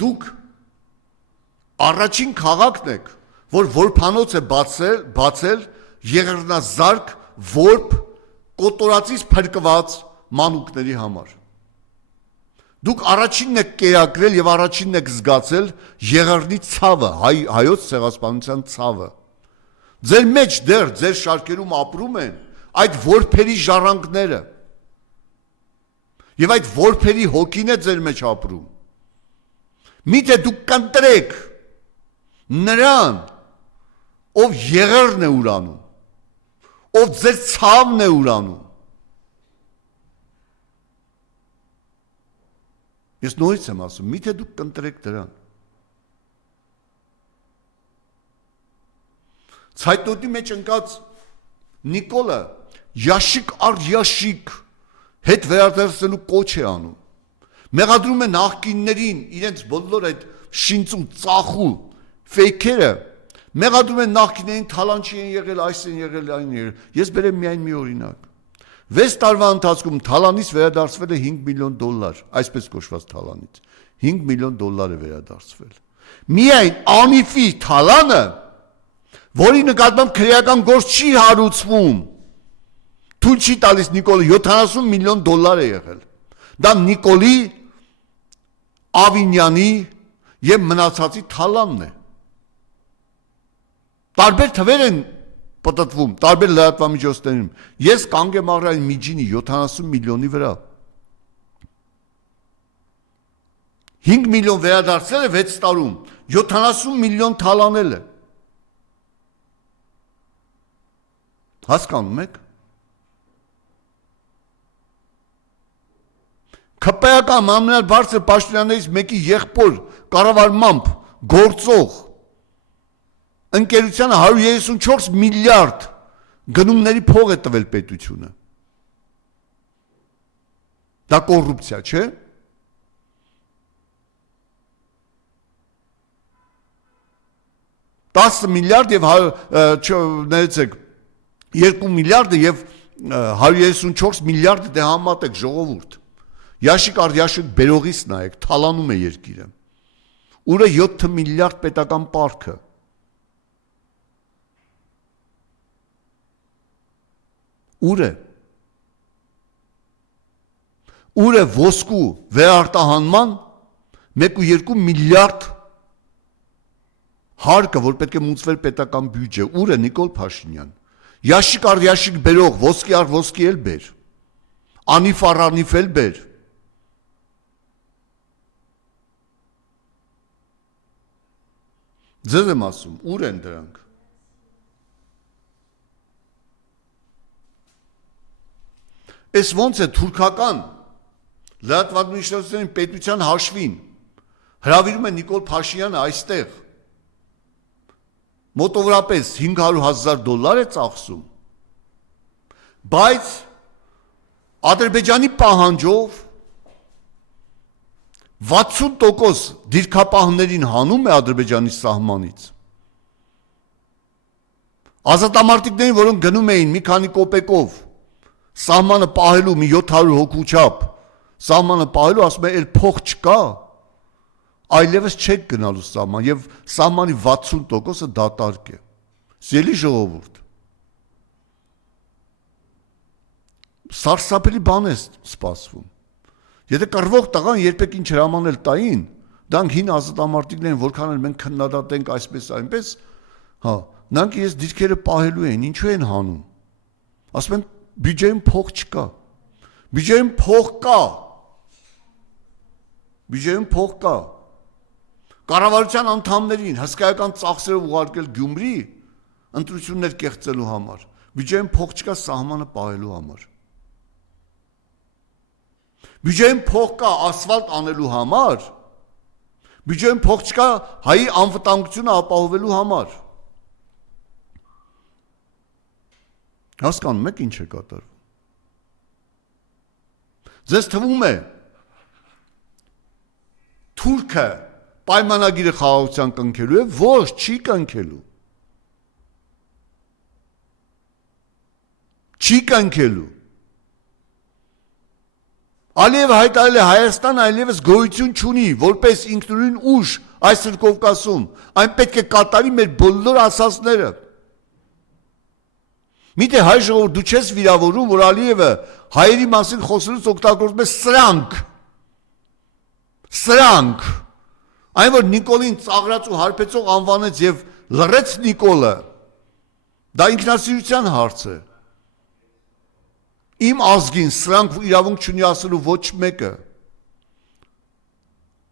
դուք առաջին քաղաքն եք, որ որփանոց է բացել եղեռնազարկ որբ կոտորածից փրկված մանուկների համար։ Դուք առաջինն եք կերակրել եւ առաջինն եք զգացել եղեռնի ցավը, հայոց ցեղասպանության ցավը։ Ձեր մեջ դեռ ձեր շարքերում ապրում են այդ որբերի ժառանգները։ Եվ այդ որբերի հոգին է ձեր մեջ ապրում։ Միթե դուք կընտրեք նրան, ով եղեռն է ուրանում, ով ձեր ցավն է ուրանում։ Ես նորից եմ ասում, միթե դուք կընտրեք դրան։ Ցայտոտի մեջ ընկած Նիկոլը յաշիկ առ յաշիկ հետ վերադարձնելու կոչ է անում։ Մեղադրում է նախկիններին իրենց բոլոր այդ շինծու ծախու ֆեյքերը, մեղադրում են նախկիններին թալանչի են եղել, այս են եղել, այն եղել։ Ես բերեմ միայն մի օրինակ։ 6 տարվա ընթացքում թալանից վերադարձվել է $5 միլիոն, այսպես կոչված թալանից, $5 միլիոն է վերադարձվել։ Միայն անիֆի թալանը, որի նկատմամբ քրեական գործ չի հարուցվում, թույլ չի տալիս Նիկոլը $70 միլիոն է եղել։ Դա Նիկոլի, Ավինյանի եւ մնացածի թալանն է։ Տարբեր թվեր են պատտվում, տարբեր լրատվամիջոցներում։ Ես կանգ եմ առել միջինի 70 միլիոնի վրա։ 5 միլիոն վերադարձել է 6 տարում, 70 միլիոն թալանել է։ Հասկանում եք։ ՔՊ-ական ամենաբարձր պաշտոնյաներից մեկի եղբոր կառավարմամբ գործող ընկերությանը 134 միլիարդ գնումների փող է տվել պետությունը։ Դա կոռուպցիա, չէ՞։ $10 միլիարդ եւ 2 միլիարդը եւ 134 միլիարդը դե համատեք ժողովուրդ։ Յաշիկ առ յաշիկ բերողից նայեք, թալանում է երկիրը։ Ուրը 7 միլիարդ պետական պարքը։ Ուր է ոսկու վերարտահանման 1.2 միլիարդ հարկը, որ պետք է մուծվեր պետական բյուջե, ուր է Նիկոլ Փաշինյան։ Յաշիկ առ յաշիկ բերող, ոսկի առ ոսկի էլ բեր, անիֆ առ անիֆ էլ բեր։ Ձեզ եմ ասում, ուր են դրանք։ Էս ոնց է թուրքական լրատվամիջոցների պետության հաշվին հրավիրում է Նիկոլ Փաշինյանը այստեղ մոտավորապես $500,000 է ծախսում, բայց Ադրբեջանի պահանջով 60% դիրքապահներին հանում է Ադրբեջանի սահմանից։ Ազատամարտիկներին, որոնք գնում էին մի քանի կոպեկով սահմանը պահելու մի 700 հոգու չափ, սահմանը պահելու ասում է, «Էլ փող չկա, այլևս չեք գնալու սահման» եւ սահմանի 60%-ը դատարկ է։ Սիրելի ժողովուրդ, սարսափելի բան է սպասվում։ Եթե կռվող տղան երբեք ինչ հրամանել տային, դրանք հին ազատամարտիկներին, որքան էլ մենք քննադատենք այսպես այնպես, հա, նրանք ես դիրքերը պահելու են, ինչու են հանում։ Ասում են բյուջեում փող չկա։ Բյուջեում փող կա։ Բյուջեում փող կա։ Կառավարության անդամներին հսկայական ծախսերով ուղարկել Գյումրի ընտրություններ կեղծելու համար։ Բյուջեում փող չկա սահմանը պահելու համար։ Բյուջեում փող կա ասֆալտ անելու համար, բյուջեում փող չկա հայի անվտանգությունը ապահովելու համար։ Հասկանում եք ինչ է կատարվում։ Ձեզ թվում է թուրքը պայմանագիրը խաղաղության կնքելու է, ոչ, չի կնքելու։ Չի կնքելու։ Ալիևը հայտարարել է Հայաստանը այլևս գոյություն չունի, որպես ինքնուրույն ուժ այս Կովկասում, այն պետք է կատարի մեր բոլոր ասածները։ Միթե հայ ժողովուրդ դու չես վիրավորում, որ Ալիևը հայերի մասին խոսելուց օգտագործում է սրանք, այն որ Նիկոլին ծաղրած ու հարբեցող անվանեց եւ լռեց Նիկոլը, դա ինքնասիրության հարց է։ Իմ ազգին սրանք իրավունք չունի ասելու ոչ մեկը,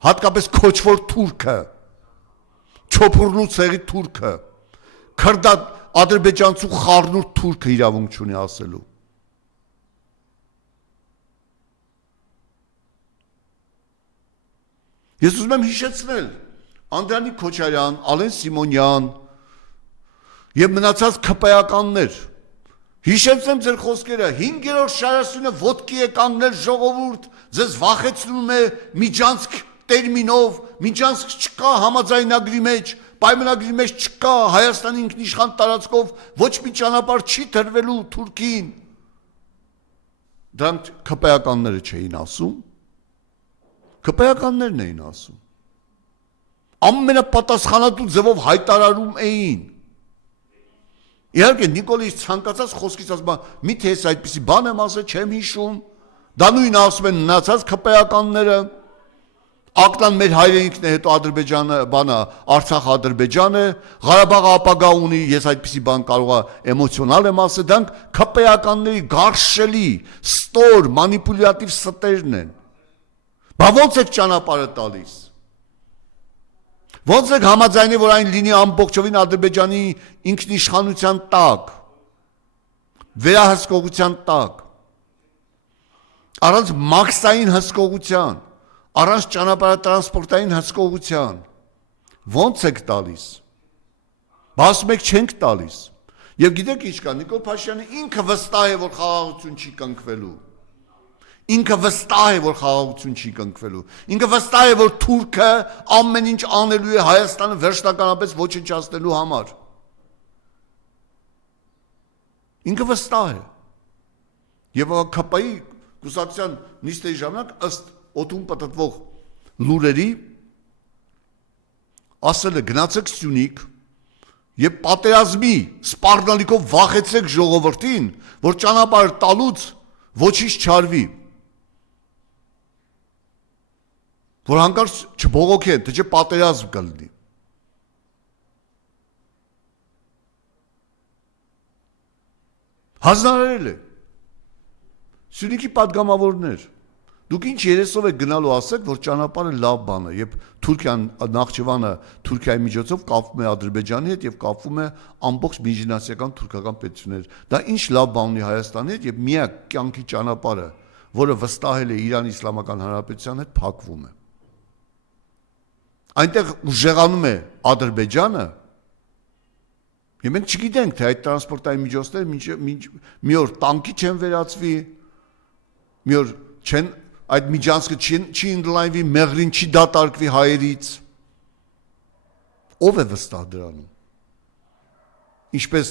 հատկապես քոչվոր թուրքը, չոփուրնու ցեղի թուրքը, քրդա ադրբեջանցու խառնուրդ թուրքը իրավունք չունի ասելու։ Ես ուզում եմ հիշեցնել Անդրանիկ Քոչարյան, Ալեն Սիմոնյան եւ մնացած ԿՊ-ականներ։ Հիշեցնեմ ձեր խոսքերը, 5-րդ շարասյունը ոտքի է կանգնել ժողովուրդ, ձեզ վախեցնում է Միջանցք տերմինով, Միջանցք չկա համաձայնագրի մեջ, պայմանագրի մեջ չկա, Հայաստանի ինքնիշխան տարածքով ոչ մի ճանապարհ չի տրվելու Թուրքին։ Դրանք ԿՊ-ականները չէին ասում, ԿՊ-ականներն էին ասում։ Ամենապատասխանատու ձևով հայտարարում էին։ Իհարկե Նիկոլից ցանկացած խոսքից ասում է, միթե ես այդպիսի բան եմ ասել, չեմ հիշում, դա նույնը ասում են մնացած ԿՊ-ականները, Ակտան մեր հայրենիքն է, հետո Ադրբեջանը, բանը, Արցախ Ադրբեջան է, Ղարաբաղը ապագա ունի, ես այդպիսի բան կարող էմոցիոնալ եմ ասել, դրանք ԿՊ-ականների գարշելի, ստոր, մանիպուլյատիվ ստերն են։ Բա ո՞նց եք ճանապարհը տալիս։ Ո՞նց եք համաձայնի, որ այն լինի ամբողջովին Ադրբեջանի ինքնիշխանության տակ, վերահսկողության տակ, առանց մաքսային հսկողության, առանց ճանապարհատրանսպորտային հսկողության, ո՞նց եք տալիս։ Ասում եք չենք տալիս։ Եվ գիտեք ինչ կա, Նիկոլ Փաշինյանը ինքը վստահ է, որ խաղաղություն չի կնքվելու։ Ինքը վստահ է, որ խաղաղություն չի կնքվելու։ Ինքը վստահ է, որ Թուրքը ամեն ինչ անելու է Հայաստանը վերջնականապես ոչնչացնելու համար։ Ինքը վստահ է։ Եվ ԿՊ-ի կուսակցության նիստերի ժամանակ ըստ օդում պատտվող լուրերի ասել է գնացեք Սյունիք եւ պատերազմի սպառնալիքով վախեցեք ժողովրդին, որ ճանապարհ տալուց ոչինչ չարվի, որ հանկարծ չբողոքեն, թե չէ պատերազմ կլինի։ Հանձնարարել է Սյունիքի պատգամավորներ, դուք ինչ երեսով եք գնալու ասեք, որ ճանապարհը լավ բան է, եւ Թուրքիան, Նախճիվանը Թուրքիայի միջոցով կապվում է Ադրբեջանի հետ եւ կապվում է ամբողջ միջինասիական թուրքական պետություններ։ Դա ինչ լավ բան ունի Հայաստանի հետ եւ միակ կյանքի ճանապարհը, որը վստահել է Իրանի Իսլամական Հանրապետության հետ, փակվում է։ Այնտեղ ուժեղանում է Ադրբեջանը, եւ մենք չգիտենք, թե այդ տրանսպորտային միջոցները մի օր տանկի չեն վերածվի, մի օր չեն այդ Միջանցքը չի ընդլայնվի, Մեղրին չի դատարկվի հայերից։ Ով է վստահ դրանում։ Ինչպես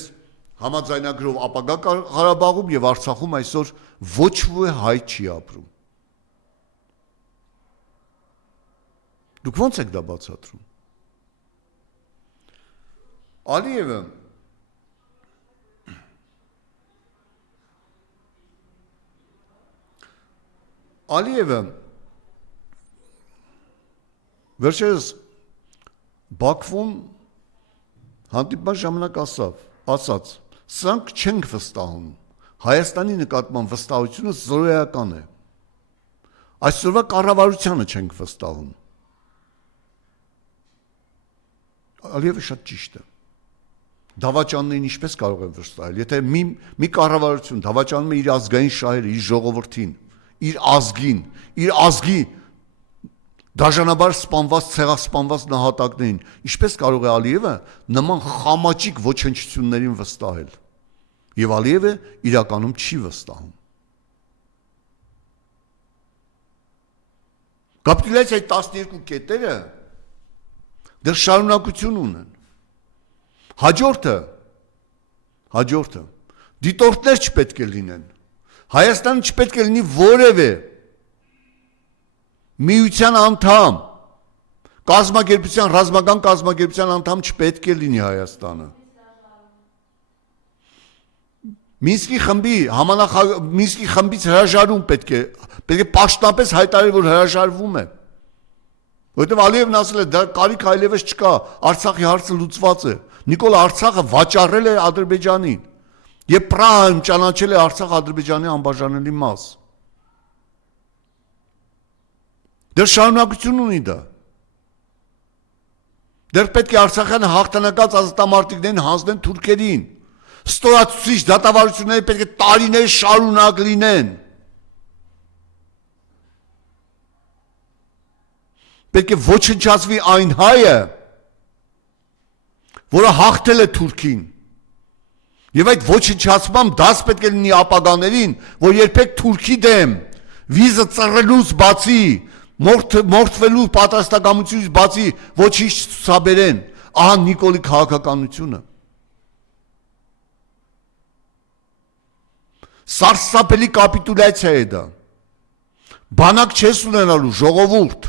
համաձայնագրով ապագա Ղարաբաղում եւ Արցախում այսօր ոչ ոք հայ չի ապրում։ Դուք ո՞նց եք դա բացատրում։ Ալիևը վերջերս Բաքվում հանդիպման ժամանակ ասաց, սրանք չենք վստահում, Հայաստանի նկատմամբ վստահությունը զրոյական է, այսօրվա կառավարությանը չենք վստահում։ Ալիևը շատ ճիշտ է։ Դավաճաններին ինչպես կարող են վստահել, եթե մի կառավարություն դավաճանում է իր ազգային շահերը, իր ժողովրդին, իր ազգին, իր ազգի դաժանաբար սպանված, ցեղասպանված նահատակներին, ինչպես կարող է Ալիևը նման խամաճիկ ոչնչություններին վստահել։ Եվ Ալիևը իրականում չի վստահում։ Կապիտուլյացիայի 12 կետերը դեռ շարունակություն ունեն։ Հաջորդը դիտորդներ չպետք է լինեն։ Հայաստանը չպետք է լինի որևէ միության անդամ, կազմակերպության, ռազմական կազմակերպության անդամ չպետք է լինի Հայաստանը։ Մինսկի խմբից հրաժարում պետք է պաշտոնապես հայտարարել, որ հրաժարվում է։ Որովհետև Ալիևն ասել է, դա կարիք այլևս չկա, Արցախի հարցը լուծված է։ Նիկոլ Արցախը վաճառել է Ադրբեջանին եւ Պրահայում ճանաչել է Արցախ Ադրբեջանի անբաժանելի մաս։ Դեռ շարունակություն ունի դա։ Դեռ պետք է Արցախյան հաղթանակած ազատամարտիկներին հանձնեն թուրքերին։ Ստորացուցիչ դատավարությունները պետք է տարիներ շարունակ լինեն։ Պետք է ոչնչացվի այն հայը, որը հաղթել է թուրքին։ Եվ այդ ոչնչացման դաս պետք է լինի ապագաներին, որ երբեք թուրքի դեմ վիզը ծռելուց բացի, մորթվելու պատրաստակամությունից բացի ոչինչ ցուցաբերեն։ Ահա Նիկոլի քաղաքականությունը։ Սարսափելի կապիտուլյացիա է դա։ Բանակ չես ունենալու, ժողովուրդ։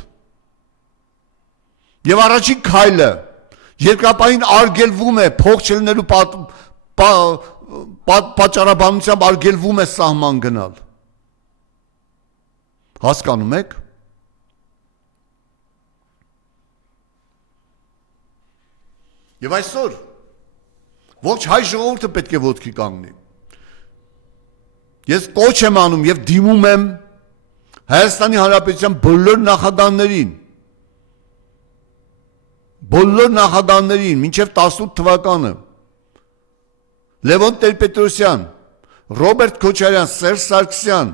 Եվ առաջին քայլը երկրապահին արգելվում է փող չլինելու պատճառաբանությամբ արգելվում է սահման գնալ։ Հասկանում եք։ Եվ այսօր ողջ հայ ժողովուրդը պետք է ոտքի կանգնի։ Ես կոչ եմ անում եւ դիմում եմ Հայաստանի Հանրապետության բոլոր նախագահներին մինչև 18 թվականը Լևոն Տեր-Պետրոսյան, Ռոբերտ Քոչարյան, Սերժ Սարգսյան,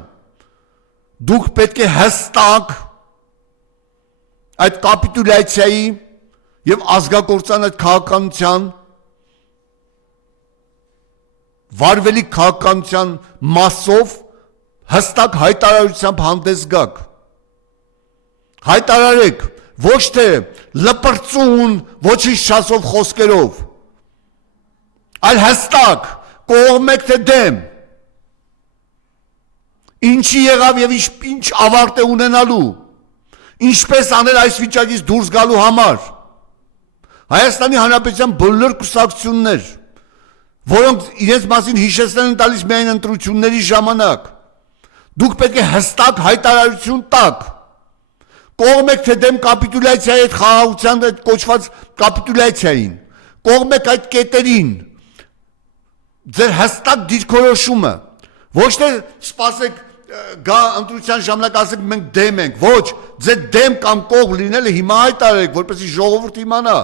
դուք պետք է հստակ այդ կապիտուլյացիայի եւ ազգակործան այդ քաղաքականության վարվելի քաղաքականության մասով հստակ հայտարարությամբ հանդես գաք։ Հայտարարեք, ոչ թե լպրծուն, ոչինչ չասող խոսքերով, այլ հստակ, կողմ եք թե դեմ։ Ինչի եղավ եւ ինչ ավարտ է ունենալու, ինչպես անել այս վիճակից դուրս գալու համար։ Հայաստանի Հանրապետության բոլոր կուսակցություններ, որոնք իրենց մասին հիշեցնել են տալիս միայն ընտրությունների ժամանակ, դուք պետք է հստակ հայտարարություն տաք, կողմ եք թե դեմ կապիտուլյացիայի այդ խաղաղության այդ կոչված կապիտուլյացիային, կողմ եք այդ կետերին, ձեր հստակ դիրքորոշումը, ոչ թե սպասեք գա ընտրության ժամանակ ասեք մենք դեմ ենք, ոչ, ձեր դեմ կամ կողմ լինելը հիմա հայտարարեք, որպեսզի ժողովուրդը իմանա,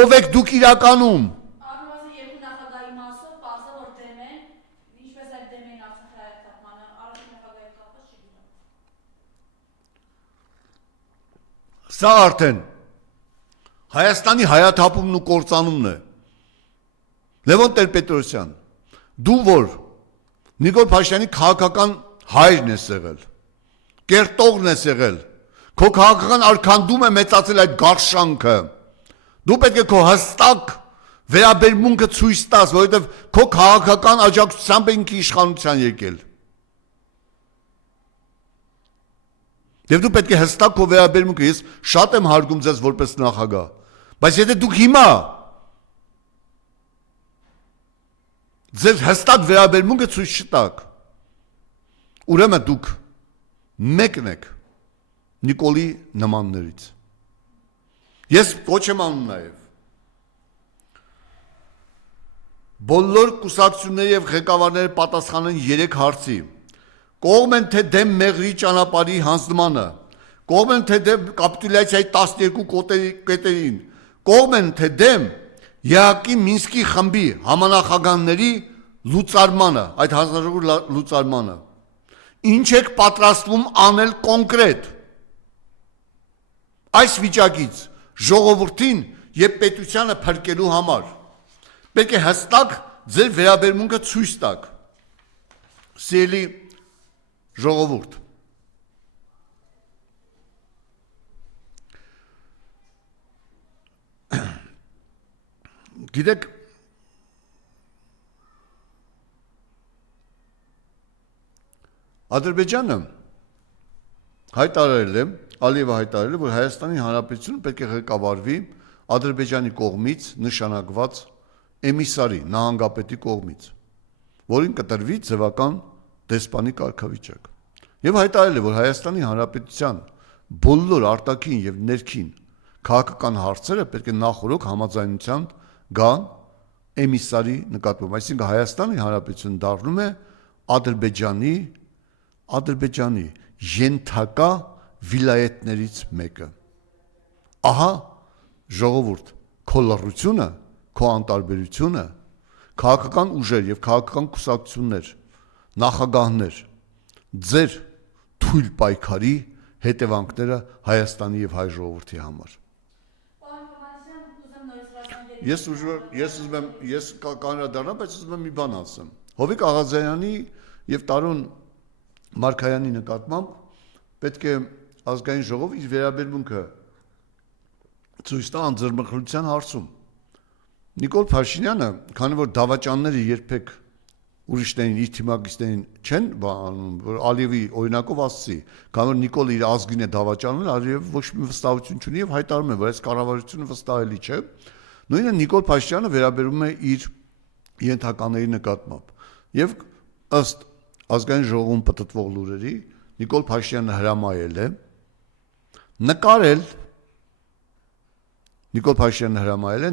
ով եք դուք իրականում։ Սա արդեն Հայաստանի հայաթափումն ու կործանումն է։ Լևոն Տեր-Պետրոսյան, դու որ Նիկոլ Փաշինյանի քաղաքական հայրն ես եղել, կերտողն ես եղել, քո քաղաքական արքանդում է մեծացել այդ գարշանքը, դու պետք է քո հստակ վերաբերմունքը ցույց տաս, որովհետև քո քաղաքական աջակցությամբ է ինքը իշխանության եկել։ Եվ դու պետք է հստակ քո վերաբերմունքը, ես շատ եմ հարգում ձեզ որպես նախագահ, բայց եթե դուք հիմա ձեր հստակ վերաբերմունքը ցույց չտաք, ուրեմն դուք մեկն եք Նիկոլի նմաններից։ Ես կոչ եմ անում նաև բոլոր կուսակցությունների եւ ղեկավարները պատասխանեն 3 հարցի։ Կողմ են թե դեմ մեղրի ճանապարհի հանձնմանը, կողմ են թե դեմ կապիտուլյացիայի 12 կետերին, կողմ են թե դեմ ԵԱԿ-ի Մինսկի խմբի համանախագահների լուծարմանը, այդ հանձնաժողովի լուծարմանը։ Ինչ եք պատրաստվում անել կոնկրետ այս վիճակից ժողովրդին եւ պետությանը փրկելու համար։ Պետք է հստակ ձեր վերաբերմունքը ցույց տաք։ Սիրելի ժողովուրդ, գիտեք, Ադրբեջանը հայտարարել է, Ալիևը հայտարարել է, որ Հայաստանի Հանրապետությունը պետք է ղեկավարվի Ադրբեջանի կողմից նշանակված էմիսարի նահանգապետի կողմից, որին կտրվի ձևական դեսպանի կարգավիճակ։ Եվ հայտարարել է, որ Հայաստանի Հանրապետության բոլոր արտաքին եւ ներքին քաղաքական հարցերը պետք է նախորոք համաձայնության գան էմիսարի նկատմամբ, այսինքն Հայաստանի Հանրապետությունը դառնում է Ադրբեջանի ենթակա վիլայետներից մեկը։ Ահա ժողովուրդ, քո լռությունը, քո անտարբերությունը, քաղաքական ուժեր եւ քաղաքական կուսակցություններ, նախագահներ, ձեր թույլ պայքարի հետևանքները Հայաստանի եւ հայ ժողովրդի համար։ Ես կանրադառնամ, բայց ուզում եմ մի բան ասեմ։ Հովիկ Աղազարյանի եւ Տարոն Մարգարյանի նկատմամբ պետք է ազգային ժողով իր վերաբերմունքը ցույց տա անձեռնմխելիության հարցում։ Նիկոլ Փաշինյանը, քանի որ դավաճանները երբեք ուրիշներին իր թիմակիցներին չեն բանում, որ Ալիևի օրինակով ասացի, քանի որ Նիկոլը իր ազգին է դավաճանել, Ալիևը ոչ մի վստահություն չունի եւ հայտարարում է, որ այս կառավարությունը վստահելի չէ։ Նույնը Նիկոլ Փաշինյանը վերաբերում է իր ենթակաների նկատմամբ։ Եւ ըստ ազգային ժողովում պատտվող լուրերի Նիկոլ Փաշինյանը հրամայել է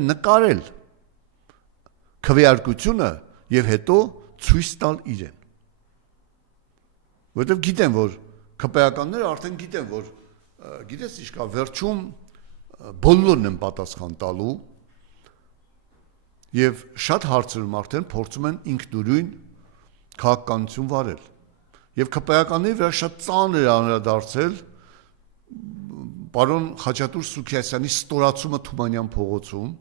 նկարել քվեարկությունը եւ հետո ցույց տալ իրեն։ Որտեւ գիտեն, որ ԿՊԱ-ականները արդեն գիտեն, որ գիտես ինչ կա, վերջում բոլորն են պատասխան տալու եւ շատ հարցերում արդեն փորձում են ինքնուրույն քաղաքականություն վարել։ Եվ ԿՊԱ-ականների վրա շատ ծանր է անդրադարձել պարոն Խաչատուր Սուքիասյանի ստորացումը Թումանյան փողոցում,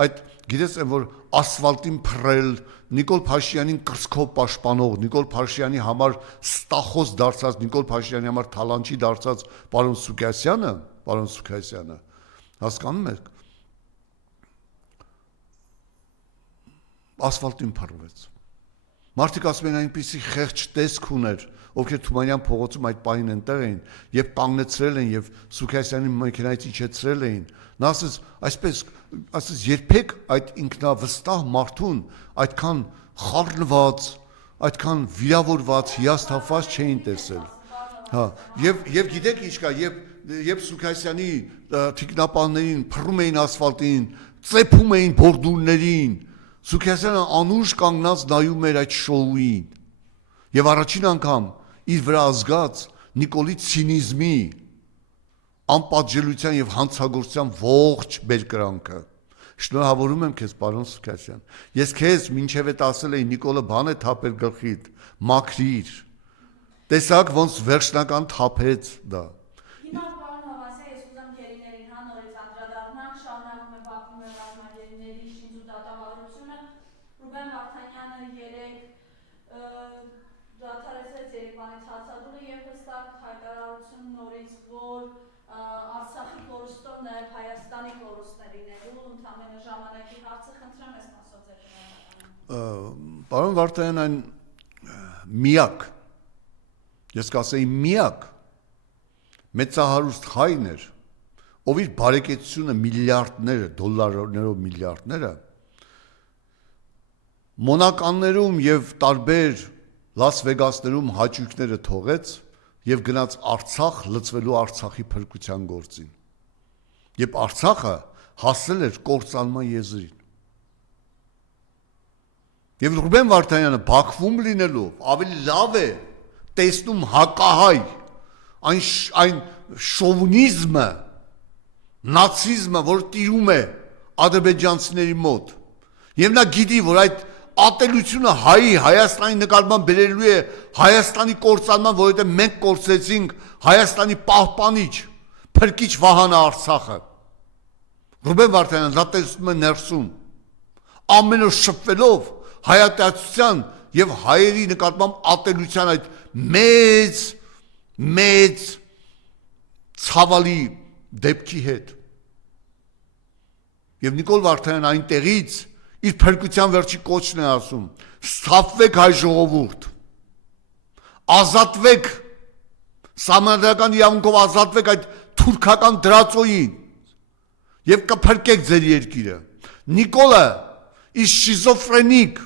այդ գիտես այն որ ասֆալտին փռել, Նիկոլ Փաշինյանին կրծքով պաշտպանող, Նիկոլ Փաշինյանի համար ստախոս դարձած, Նիկոլ Փաշինյանի համար թալանչի դարձած պարոն Սուքիասյանը, հասկանում եք, ասֆալտին փռվեց։ Մարդիկ ասում են այնպիսի խեղճ տեսք ուներ, ովքեր Թումանյան փողոցում այդ պահին այնտեղ էին եւ կանգնեցրել են եւ Սուքիասյանի մեքենայից իջեցրել էին։ Նա ասես երբեք այդ ինքնավստահ մարդուն այդքան խառնված, այդքան վիրավորված, հիասթափված չէին տեսել։ Հա, եւ գիտեք ինչ կա, եւ Սուքիասյանի թիկնապահներին փռում էին ասֆալտին, ծեփում էին բորդուրներին։ Սուքիասյանը անուշ կանգնած նայում էր այդ շոուին եւ առաջին անգամ իր վրա ազգաց Նիկոլի ցինիզմի, անպատժելիության եւ հանցագործության ողջ բերկրանքը։ Շնորհավորում եմ քեզ, պարոն Սուքիասյան։ Ես քեզ մինչև այդ ասել էի Նիկոլը բան է թափել գլխիդ, մաքրիր։ Տեսակ ոնց վերջնական թափեց դա։ Հիմա պարոն Հովհաննիսյան, ես ուզում գերիներին նորից անդրադառնանք, շարունակում է Բաքվում եւ ռազմագերիների շինձու դատավարությունը։ Ռուբեն Վարդանյանը երեք դադարեցրեց Երևանի ցածադուլը եւ հստակ հայտարարություն նորից, որ Արցախի կորուստով նաեւ Հայաստանի կորուստներ լինելու ընդամենը ժամանակի հարցը խնդրեմ ես մասով ձեր շնորհակալություն։ Պարոն Վարդանյան այն միակ, ես կասեի միակ մեծահարուստ հայն էր, ով իր բարեկեցությունը միլիարդները, դոլարներով միլիարդները Մոնականներում եւ տարբեր Լաս Վեգասներում հաճույքները թողեց եւ գնաց Արցախ լծվելու Արցախի փրկության գործին։ Երբ Արցախը հասել էր կործանման եզրին։ Եվ Ռուբեն Վարդանյանը Բաքվում լինելով ավելի լավ է տեսնում հակահայ այն շովինիզմը, նացիզմը, որ տիրում է ադրբեջանցիների մոտ։ Եվ նա գիտի, որ այդ ատելությունը Հայաստանի նկատմամբ բերելու է Հայաստանի կործանման, որովհետև մենք կորցրեցինք Հայաստանի պահպանիչ, փրկիչ Վահանը Արցախը։ Ռուբեն Վարդանյանը դա տեսնում է ներսում, ամեն օր շփվելով հայատյացության եւ հայերի նկատմամբ ատելության այդ մեծ ցավալի դեպքի հետ։ Եվ Նիկոլ Վարդանյանը այնտեղից իր փրկության վերջի կոչն է ասում. «Սթափվեք հայ ժողովուրդ, ազատվեք Սահմանադրական իրավունքով ազատվեք այդ թուրքական դրածոյին եւ կփրկեք ձեր երկիրը։ Նիկոլը is շիզոֆրենիկ,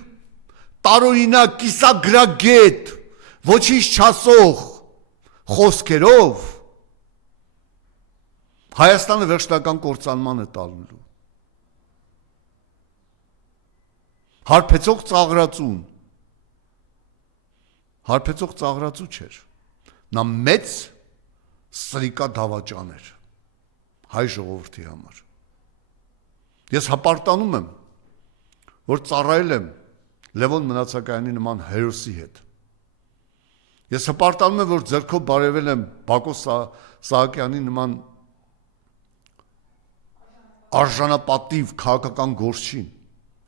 տարօրինակ, կիսագրագետ, ոչինչ չասող խոսքերով Հայաստանը վերջնական կործանման է տալու։ Հարբեցող ծաղրածու չէր։ Նա մեծ սրիկա դավաճան էր հայ ժողովրդի համար։ Ես հպարտանում եմ, որ ծառայել եմ Լևոն Մնացակայանի նման հերոսի հետ։ Ես հպարտանում եմ, որ ձեռքով բարևել եմ Բակո Սահակյանի նման արժանապատիվ քաղաքական գործչին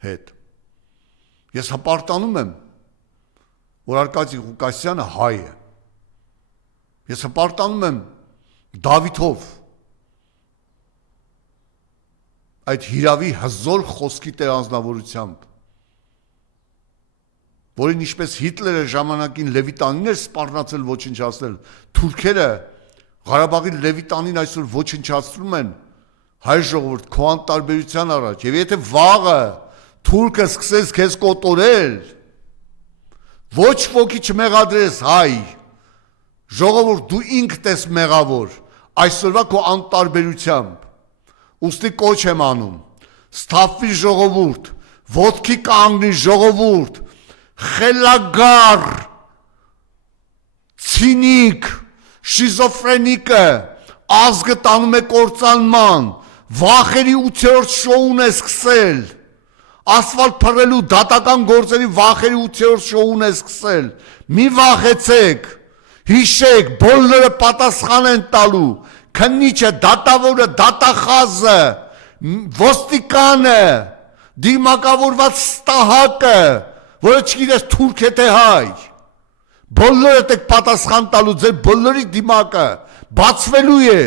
հետ։ Ես հպարտանում եմ, որ Արկադի Ղուկասյանը հայ է։ Ես հպարտանում եմ Դավիթով այդ հիրավի հզոր խոսքի տերանձնավորությամբ, որին ինչպես Հիտլերը ժամանակին Լևիտանին էր սպառնացել ոչնչացնել, թուրքերը Ղարաբաղի Լևիտանին այսօր ոչնչացնում են հայ ժողովուրդ քո անտարբերության առաջ, եւ եթե վաղը թուրքը սկսես քեզ կոտորել, ոչ ոքի չմեղադրես հայ, ժողովուրդ դու ինքդ ես մեղավոր, այսօրվա քո անտարբերությամբ, ուստի կոչ եմ անում, սթափվի ժողովուրդ, ոտքի կանգնի ժողովուրդ, խելագար, ցինիկ, շիզոֆրենիկը, ազգը տանում է կործանման, վախերի 8-րդ շոուն է սկսել, ասֆալտ փռելու դատական գործերի վախերի 8-րդ շոուն է սկսել, մի վախեցեք, հիշեք, բոլորը պատասխան են տալու, քննիչը, դատավորը, դատախազը, ոստիկանը, դիմակավորված ստահակը, որը չգիտես թուրք է թե հայ, բոլորդ եք պատասխան տալու, ձեր բոլորի դիմակը բացվելու է,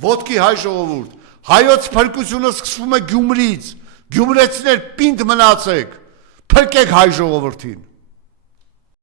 ոտքի հայ ժողովուրդ, հայոց փրկությունը սկսվում է Գյումրից, գյումրեցիներ պինդ մնացեք, փրկեք հայ ժողովրդին։